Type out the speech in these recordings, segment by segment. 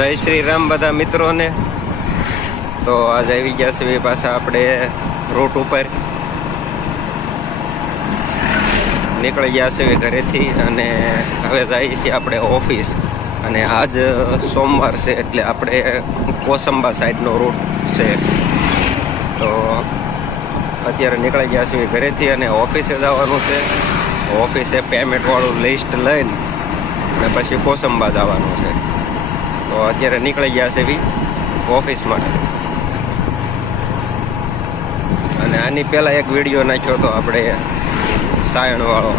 જય શ્રી રામ બધા મિત્રોને. તો આજ આવી ગયા છે પાછા આપણે રૂટ ઉપર. નીકળી ગયા છે ઘરેથી અને હવે જઈએ છીએ આપણે ઓફિસ અને આજ સોમવાર છે એટલે આપણે કોસંબા સાઈડનો રૂટ છે. તો અત્યારે નીકળી ગયા છીએ ઘરેથી અને ઓફિસે જવાનું છે. ઓફિસે પેમેન્ટવાળું લિસ્ટ લઈને અને પછી કોસંબા જવાનું છે. તો અત્યારે નીકળી ગયા છે બી ઓફિસ માટે અને આની પહેલાં એક વીડિયો નાખ્યો હતો આપણે સાયણવાળો.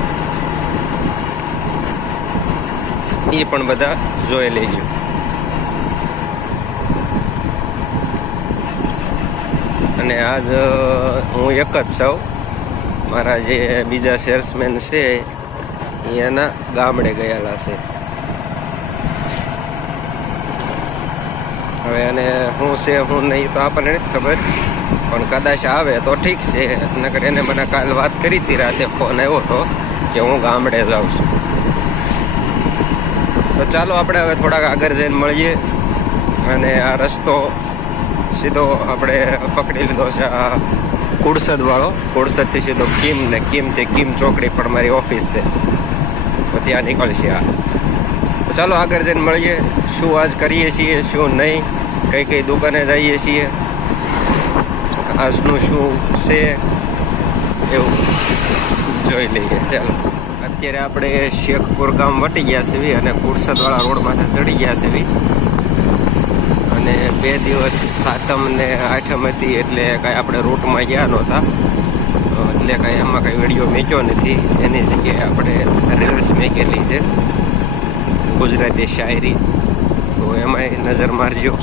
એ પણ બધા જોઈ લેજો. અને આજ હું એક જ સૌ મારા જે બીજા સેલ્સમેન છે એના ગામડે ગયેલા છે. હવે અને શું છે શું નહીં તો આપણને નથી ખબર. પણ કદાચ આવે તો ઠીક છે. નકર એને મને કાલ વાત કરી હતી રાતે ફોન આવ્યો હતો કે હું ગામડે જાઉં છું. તો ચાલો આપણે હવે થોડાક આગળ જઈને મળીએ અને આ રસ્તો સીધો આપણે પકડી લીધો છે આ કુડસદ વાળો. કુડસદથી સીધો કિમ ને કિમથી કિમ ચોકડી પણ મારી ઓફિસ છે. તો ત્યાં નીકળશે આ. તો ચાલો આગળ જઈને મળીએ. શું આજ કરીએ છીએ, શું નહીં. કઈ કઈ દુકાને જઈએ છીએ. આજનું શું છે એવું જોઈ લઈએ. ચાલો. અત્યારે આપણે શેખપુર ગામ વટી ગયા છીએ અને કુરસદવાળા માટે ચડી ગયા છીએ અને બે દિવસ સાતમ ને આઠમ હતી એટલે કાંઈ આપણે રૂટમાં ગયા નહોતા. એટલે કાંઈ એમાં કાંઈ વીડિયો મેક્યો નથી. એની જગ્યાએ આપણે રીલ્સ મેકેલી છે. ગુજરાતી શાયરી. તો એમાંય નજર મારજો.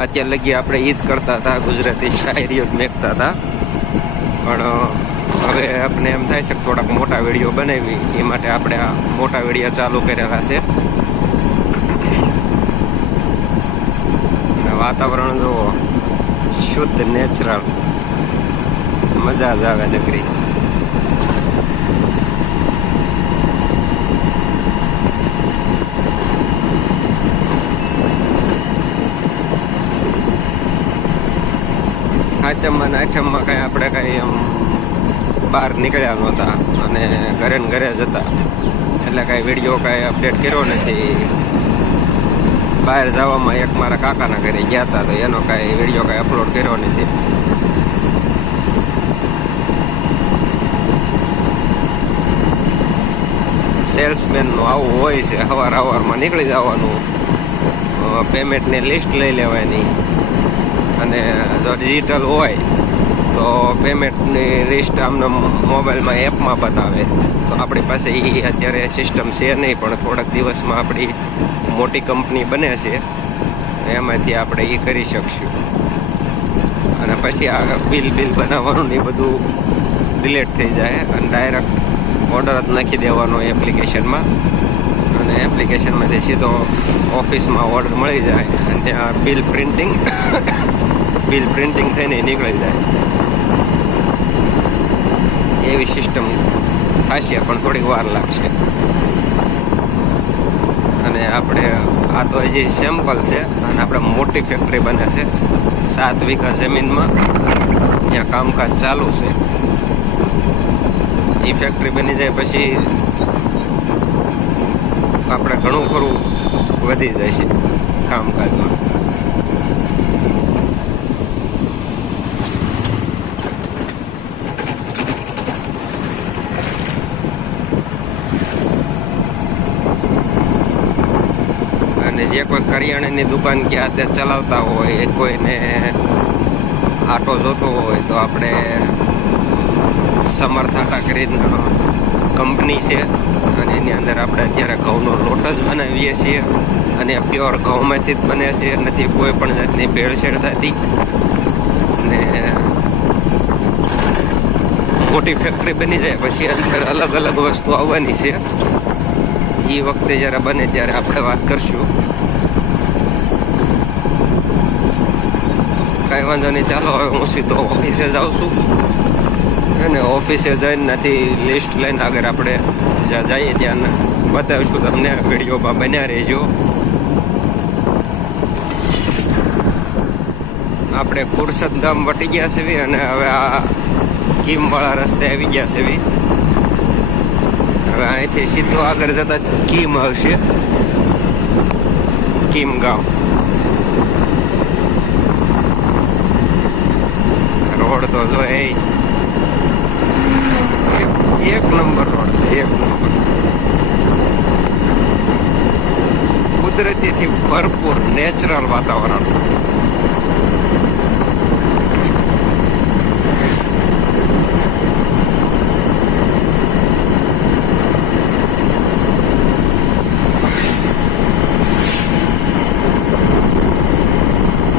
અત્યાર લગી આપણે ઈદ કરતા હતા, ગુજરાતી શાયરીઓ જ મેકતા હતા. પણ, હવે આપણે એમ થાય છે કે થોડાક મોટા વીડિયો બનાવી, એ માટે આપણે આ મોટા વીડિયો ચાલુ કરેલા છે. વાતાવરણ જો શુદ્ધ નેચરલ મજા જ આવે નગરી આઠમમાં ને આઠમમાં કાંઈ આપણે કાંઈ એમ બહાર નીકળ્યા નહોતા અને ઘરે ને ઘરે જ હતા. એટલે કાંઈ વીડિયો કાંઈ અપડેટ કર્યો નથી. બહાર જવામાં એક મારા કાકાના ઘરે ગયા હતા, તો એનો કાંઈ વીડિયો કાંઈ અપલોડ કર્યો નથી. સેલ્સમેનનું આવું હોય છે સવાર અવારમાં નીકળી જવાનું. પેમેન્ટની લિસ્ટ લઈ લેવાની. અને જો ડિજિટલ હોય, તો પેમેન્ટની લિસ્ટ આમને મોબાઈલમાં એપમાં બતાવે. તો આપણી પાસે એ અત્યારે સિસ્ટમ છે નહીં, પણ થોડાક દિવસમાં આપણી મોટી કંપની બને છે. એમાંથી આપણે એ કરી શકશું. અને પછી આ બિલ બિલ બનાવવાનું એ બધું ડિલેટ થઈ જાય અને ડાયરેક્ટ ઓર્ડર જ નાખી દેવાનો એપ્લિકેશનમાં અને એપ્લિકેશનમાંથી સીધો ઓફિસમાં ઓર્ડર મળી જાય અને ત્યાં બિલ પ્રિન્ટિંગ બિલ પ્રિન્ટિંગ થઈને નીકળી જાય. એવી સિસ્ટમ થશે, પણ થોડીક વાર લાગશે. અને આપણે, આ તો હજી સેમ્પલ છે, અને આપણે મોટી ફેક્ટરી બને છે. સાત વીઘા જમીનમાં ત્યાં કામકાજ ચાલુ છે. એ ફેક્ટરી બની જાય પછી આપણે ઘણું ખરું વધી જાય છે કામકાજમાં અને જે કોઈ કરિયાણાની દુકાન ક્યાં આતે ચલાવતા હોય કોઈને આટો જોતો હોય તો આપણે સમર્થાટા કરીને કંપની છે અને એની અંદર આપણે અત્યારે ઘઉંનો લોટ જ બનાવીએ છીએ અને પ્યોર ઘઉંમાંથી જ બને છે, નથી કોઈ પણ જાતની ભેળસેળ થતી. અને મોટી ફેક્ટરી બની જાય, પછી અંદર અલગ અલગ વસ્તુ આવવાની છે. એ વખતે જ્યારે બને ત્યારે આપણે વાત કરશું. કાંઈ વાંધો નહીં, ચાલો, હવે હું સીધો ઓફિસે જાઉં છું. અને ઓફિસે જઈને નથી લિસ્ટ લઈને આગળ આપણે જ્યાં જઈએ ત્યાં બતાવીશું તમને વિડીયોમાં બન્યા રહેજો. આપણે કુરસદ ગામ વટી ગયા છે અને હવે આ કીમવાળા રસ્તે આવી ગયા છે હવે અહીંથી સીધો આગળ જતા કીમ આવશે. કીમ ગામ રોડ તો જો એ એક નંબર રોડ છે, એક નંબર. કુદરતીથી ભરપૂર નેચરલ વાતાવરણ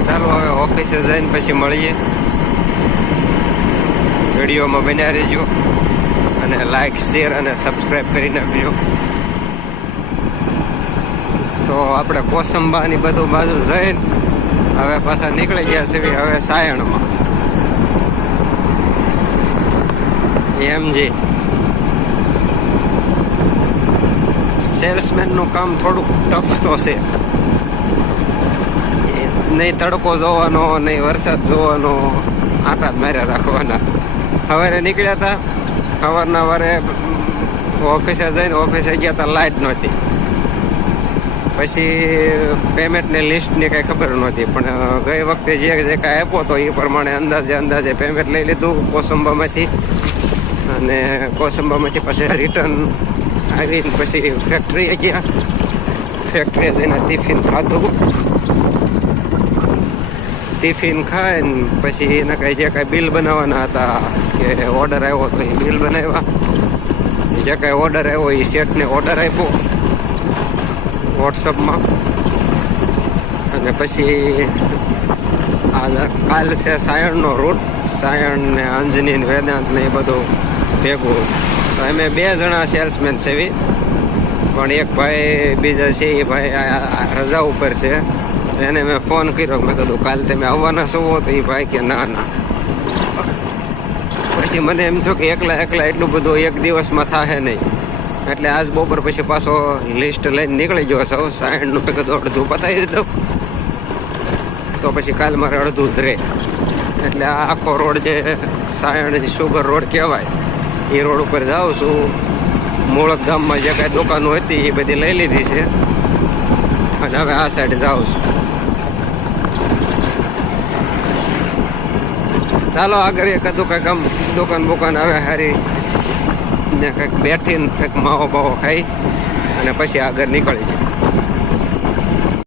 ચાલો હવે જઈને પછી મળીએ. વિડીયોમાં બન્યા રહેજો અને લાઈક શેર અને સબસ્ક્રાઈબ કરી નાખજો. તો આપણે કોસંબાની બધું બાજુ જઈને હવે પાછા નીકળી ગયા છે હવે સાયણમાં. એમજી સેલ્સમેનનું કામ થોડુંક ટફ તો છે. નહીં તડકો જોવાનો, નહીં વરસાદ જોવાનો આટા જ માર્યા રાખવાના. સવારે નીકળ્યા હતા સવારના વારે ઓફિસે જઈને ઓફિસે ગયા હતા લાઇટ નહોતી. પછી પેમેન્ટની લિસ્ટની કાંઈ ખબર નહોતી, પણ ગઈ વખતે જે જે કાંઈ આપ્યો હતો એ પ્રમાણે અંદાજે અંદાજે પેમેન્ટ લઈ લીધું કોસંબામાંથી. અને કોસંબામાંથી પછી રિટર્ન આવીને પછી ફેક્ટરીએ ગયા. ફેક્ટરીએ જઈને ટિફિન ખાધું. ટિફિન ખાઈને પછી એના કાંઈ જે કાંઈ બિલ બનાવવાના હતા કે ઓર્ડર આવ્યો તો એ બિલ બનાવ્યા. જે કાંઈ ઓર્ડર આવ્યો એ શેઠને ઓર્ડર આપ્યો વોટ્સઅપમાં અને પછી આ કાલ છે સાયણનો રૂટ સાયણ ને અંજની વેદાંત ને એ બધું ભેગું. તો અમે બે જણા સેલ્સમેન એવી. પણ એક ભાઈ, બીજા છે, એ ભાઈ રજા ઉપર છે. એને મેં ફોન કર્યો. મેં કીધું, કાલ તમે આવવાના છો તો એ ભાઈ કે, ના ના. પછી મને એમ થયું કે એકલા એકલા એટલું બધું એક દિવસમાં થાય નહીં. એટલે આજ બપોર પછી પાછો લિસ્ટ લઈને નીકળી ગયો સૌ સાયણનું મેં કીધું, અડધું પતાવી દીધું. તો પછી કાલ મારે અડધું જ રહે. એટલે આ આખો રોડ જે સાયણ સુગર રોડ કહેવાય, એ રોડ ઉપર જાઉં છું. મૂળક ગામમાં જે કાંઈ દુકાનો હતી એ બધી લઈ લીધી છે. અને હવે આ સાઈડ જાઉં છું. ચાલો આગળ એકાદું કંઈક આમ દુકાન બુકાન આવે હારી ને કંઈક બેઠીને કંઈક માવો બાવો ખાઈ અને પછી આગળ નીકળી જાય